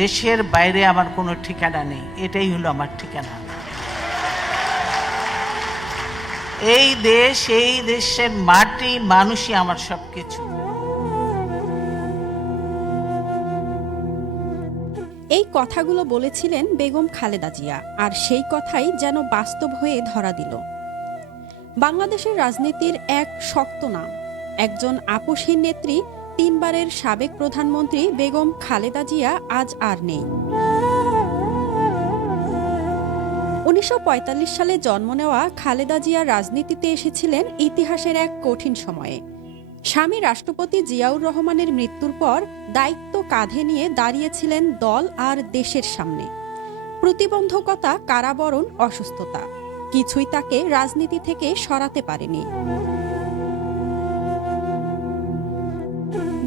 দেশের বাইরে আমার কোনো ঠিকানা নেই, এটাই হলো আমার ঠিকানা। এই দেশ, এই দেশের মাটি, মানুষই আমার সব কিছু এই কথাগুলো বলেছিলেন বেগম খালেদা জিয়া, আর সেই কথাই যেন বাস্তব হয়ে ধরা দিল। বাংলাদেশের রাজনীতির এক শক্ত নাম, একজন আপসহীন নেত্রী তিনবারের সাবেক প্রধানমন্ত্রী বেগম খালেদা জিয়া আজ আর নেই। উনিশশো পঁয়তাল্লিশ সালে জন্ম নেওয়া খালেদা জিয়া রাজনীতিতে এসেছিলেন ইতিহাসের এক কঠিন সময়ে। স্বামী রাষ্ট্রপতি জিয়াউর রহমানের মৃত্যুর পর দায়িত্ব কাঁধে নিয়ে দাঁড়িয়েছিলেন দল আর দেশের সামনে। প্রতিবন্ধকতা, কারাবরণ, অসুস্থতা, কিছুই তাকে রাজনীতি থেকে সরাতে পারেনি।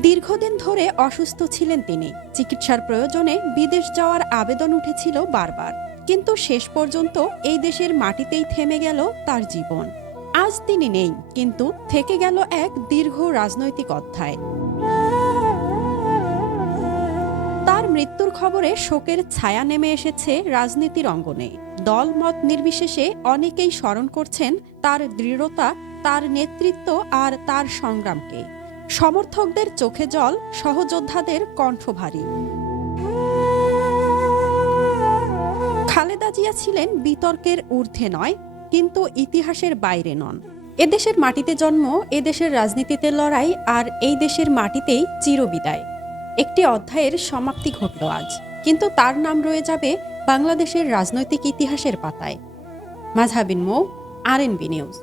দীর্ঘদিন ধরে অসুস্থ ছিলেন তিনি। চিকিৎসার প্রয়োজনে বিদেশ যাওয়ার আবেদন উঠেছিল বারবার। কিন্তু শেষ পর্যন্ত এই দেশের মাটিতেই থেমে গেল তার জীবন। আজ তিনি নেই, কিন্তু থেকে গেল এক দীর্ঘ রাজনৈতিক অধ্যায়। তার মৃত্যুর খবরে শোকের ছায়া নেমে এসেছে রাজনীতির অঙ্গনে। দল মত নির্বিশেষে অনেকেই স্মরণ করছেন তার দৃঢ়তা, তার নেতৃত্ব আর তার সংগ্রামকে। সমর্থকদের চোখে জল, সহযোদ্ধাদের কণ্ঠ ভারী। খালেদা জিয়া ছিলেন বিতর্কের ঊর্ধ্বে নয়, কিন্তু ইতিহাসের বাইরে নন। এদেশের মাটিতে জন্ম, এদেশের রাজনীতিতে লড়াই, আর এই দেশের মাটিতেই চিরবিদায়। একটি অধ্যায়ের সমাপ্তি ঘটল আজ, কিন্তু তার নাম রয়ে যাবে বাংলাদেশের রাজনৈতিক ইতিহাসের পাতায়। মাঝহাবিন মৌ, আর নিউজ।